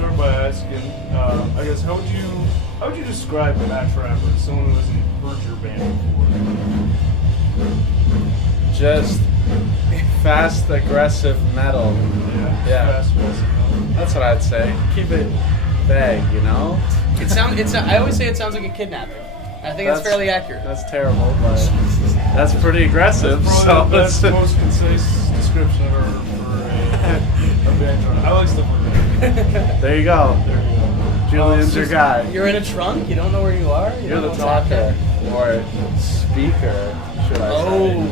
start by asking, I guess, how would you describe Matt Trapper as someone who hasn't heard your band before? Just fast, aggressive metal. Yeah. Fast, aggressive metal. That's what I'd say. Keep it vague, you know? I always say it sounds like a kidnapping. I think that's fairly accurate. That's terrible, but that's pretty aggressive. That's the most concise description of her for a band drummer. I like stuff like that. There you go. There you go. Julian's your guy. You're in a trunk. You don't know where you are. You're the talker or speaker, should I say?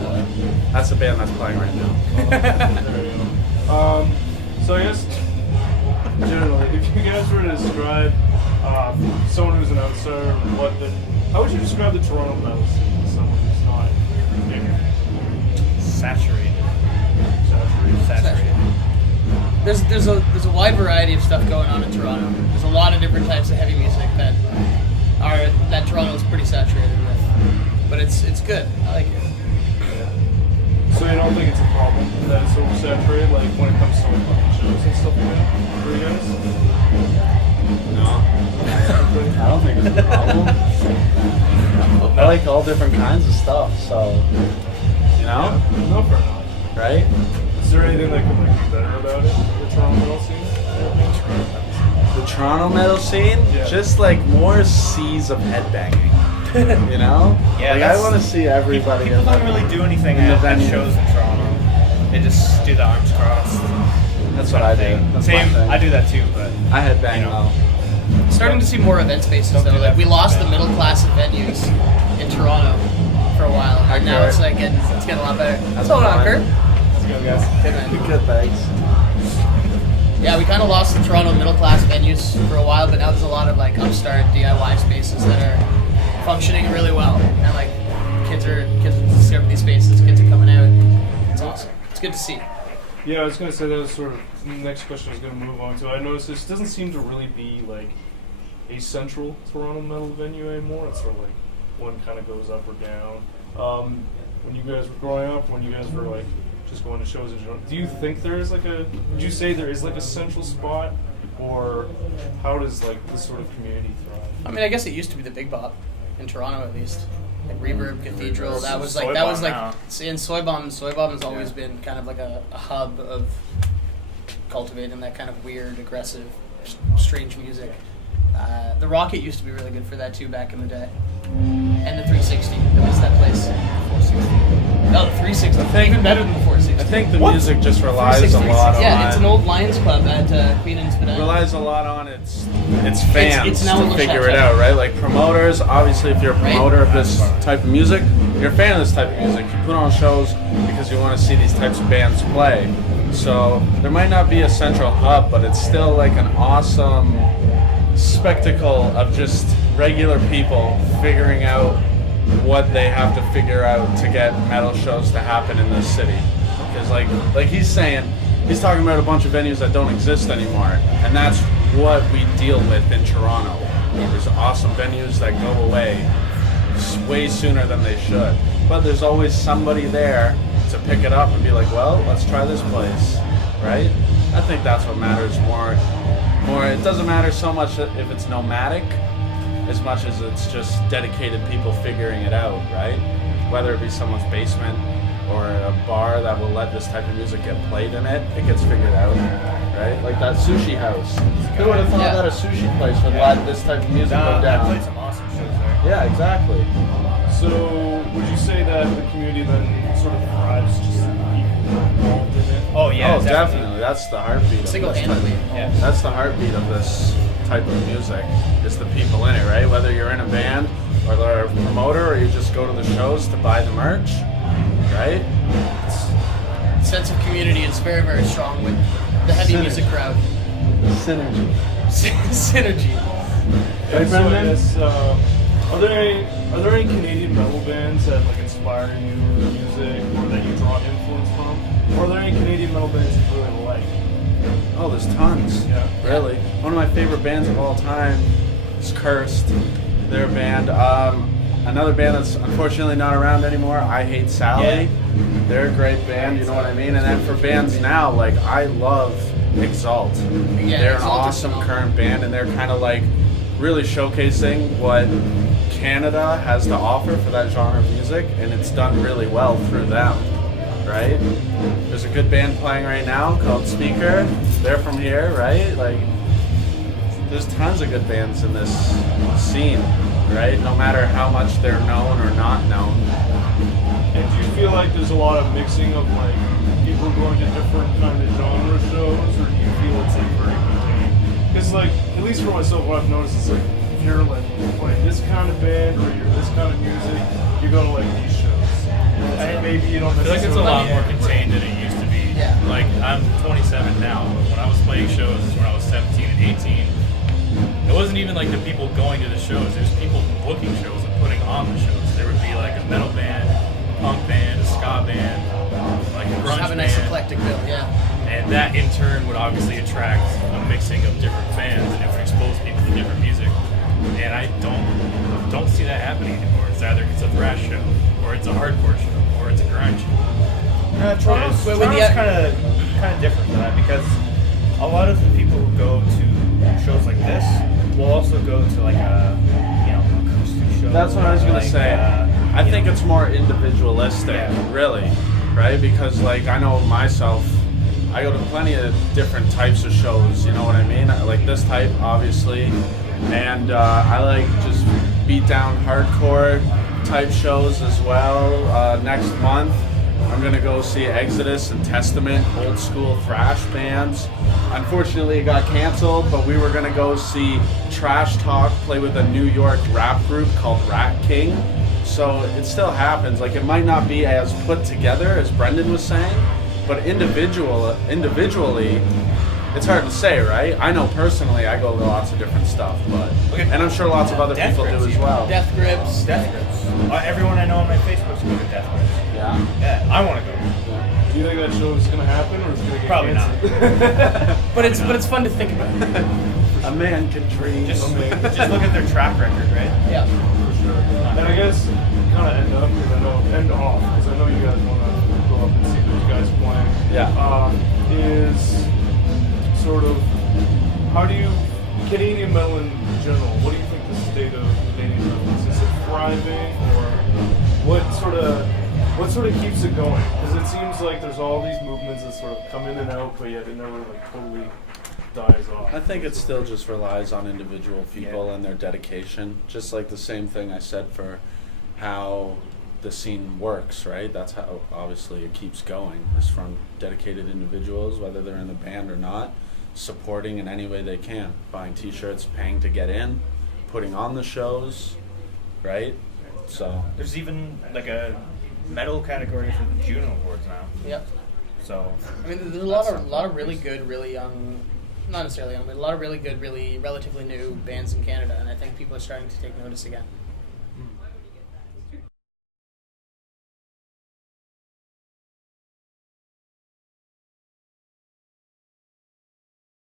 That's the band that's playing right now. There you go. So I guess generally, if you guys were to describe someone who's an outsider, how would you describe the Toronto metal scene to someone who's not in? Saturated. There's a wide variety of stuff going on in Toronto. There's a lot of different types of heavy music that Toronto's pretty saturated with. But it's good. I like it. So you don't think it's a problem that it's oversaturated, like when it comes to like shows and stuff like that for you guys? No. I don't think it's a problem. I like all different kinds of stuff, so, you know? Yeah, no, fair enough. Right? Is there anything that could make you better about it, the Toronto metal scene? The Toronto metal scene? Yeah. Just like more seas of headbanging. You know? Yeah, like I want to see everybody. People don't really do anything in the at venue. shows in Toronto. They just do the arms crossed. That's what I do. That's my Same, thing. I do that too, but I headbang you know. well. Starting to see more event spaces Don't though. do that Like we for lost fun. the middle class of venues in Toronto for a while, and now Kurt. it's like it's getting a lot better. That's What's going on, fine. Kurt? let's go, guys. Good man. Good, thanks. Yeah, we kind of lost the Toronto middle class venues for a while, but now there's a lot of like upstart DIY spaces that are functioning really well, and like kids are discovering these spaces. Kids are coming out. It's awesome. It's good to see. Yeah, I was going to say that was sort of the next question I was going to move on to. I noticed this doesn't seem to really be like a central Toronto metal venue anymore. It's sort of like one kind of goes up or down. When you guys were growing up, when you guys were like just going to shows in general, do you think there is like would you say there is like a central spot, or how does like this sort of community thrive? I mean, I guess it used to be the Big Bop in Toronto, at least. Like Reverb Cathedral. That was Soy like Bomb in Soy Bomb. Soy Bomb has always been kind of like a hub of cultivating that kind of weird, aggressive, strange music. The Rocket used to be really good for that too back in the day. And the 360. I miss that place. 460. No, the 360. Even better than the 460. I think the music just relies a 360. lot on. Yeah, it's an old Lions Club at Queen and Spadina. Relies a lot on its fans it's now to a figure chateau. it out, right? Like promoters, obviously, if you're a Right. promoter of this type of music, you're a fan of this type of music. You put on shows because you want to see these types of bands play. So there might not be a central hub, but it's still like an awesome spectacle of just regular people figuring out what they have to figure out to get metal shows to happen in this city. Because like he's saying, he's talking about a bunch of venues that don't exist anymore, and that's what we deal with in Toronto. There's awesome venues that go away way sooner than they should, but there's always somebody there to pick it up and be like, well, let's try this place, right? I think that's what matters more. It doesn't matter so much if it's nomadic as much as it's just dedicated people figuring it out, right? Whether it be someone's basement or a bar that will let this type of music get played in it, it gets figured out, right? Like that sushi house. Who would have thought that a sushi place would let this type of music go I down? played some awesome shows there. Yeah, exactly. So would you say that the community then sort of thrives just people involved in it? Oh yeah, Oh, definitely. That's the heartbeat of this Single-handedly. type. Yeah. That's the heartbeat of this type of music. Is the people in it, right? Whether you're in a band or you're a promoter or you just go to the shows to buy the merch, right? Sense of community is very, very strong with the heavy Synergy. music crowd. Synergy. Synergy. Right, So Brendan? I guess, are there any Canadian metal bands that like inspire you in music or that you draw influence from? Or are there any Canadian metal bands you really like? Oh, there's tons. Yeah. Really. One of my favorite bands of all time is Cursed. They're a band. Another band that's unfortunately not around anymore, I Hate Sally. Yeah. They're a great band, you know what I mean? And then for bands now, like I love Exalt. Yeah, They're an Exalt is awesome phenomenal. current band, and they're kind of like really showcasing what Canada has to offer for that genre of music, and it's done really well through them, right? There's a good band playing right now called Speaker. They're from here, right? Like, there's tons of good bands in this scene, right? No matter how much they're known or not known. And do you feel like there's a lot of mixing of like people going to different kind of genre shows, or do you feel it's like very contained? Because like, at least for myself, what I've noticed is like, if you're like playing this kind of band or you're this kind of music, you're gonna like these shows. And maybe you don't I feel like it's a necessarily. lot more contained than it used to be. Yeah. Like, I'm 27 now, but when I was playing shows when I was 17 and 18, it wasn't even like the people going to the shows. It was people booking shows and putting on the shows. There would be like a metal band, a punk band, a ska band, like a grunge Have a nice band. eclectic bill, yeah. And that in turn would obviously attract a mixing of different fans, and it would expose people to different music. And I don't see that happening anymore. It's either it's a thrash show, or it's a hardcore show, or it's a grunge show. Toronto's Wait, with the- kind of different than that because a lot of the people who go to shows like this will also go to like a acoustic show. That's what I was gonna like, say. I think it's more individualistic, Yeah. really, right? Because like I know myself, I go to plenty of different types of shows. You know what I mean? I like this type, obviously, and I like just beat down hardcore type shows as well. Next month, I'm gonna go see Exodus and Testament, old school thrash bands. Unfortunately, it got canceled, but we were gonna go see Trash Talk play with a New York rap group called Rat King. So it still happens. Like, it might not be as put together as Brendan was saying, but individually, it's hard to say, right? I know personally I go to lots of different stuff, but Okay. and I'm sure lots of other Death people Grips do as even. well. Death Grips. Death Grips. Everyone I know on my Facebook's going to Death Grips. Yeah. Yeah, I want to go. Do you think that show is gonna happen, or is it gonna get Probably not. canceled? But it's fun to think about. A man can dream. Just look at their track record, right? Yeah. For sure. And I guess kind of end off because I know you guys want to go up and see those guys playing. Yeah. Is sort of how do you Canadian metal in general? What do you think the state of Canadian metal is? Is it thriving, or what sort of keeps it going? Because it seems like there's all these movements that sort of come in and out, but yet it never like totally dies off. I think it still just relies on individual people and their dedication. Just like the same thing I said for how the scene works, right? That's how obviously it keeps going, is from dedicated individuals, whether they're in the band or not, supporting in any way they can, buying t-shirts, paying to get in, putting on the shows, right? So There's even like a metal category for the Juno Awards now. Yep. So I mean, there's a lot of really good, really young, not necessarily young, but a lot of really good, really relatively new bands in Canada, and I think people are starting to take notice again.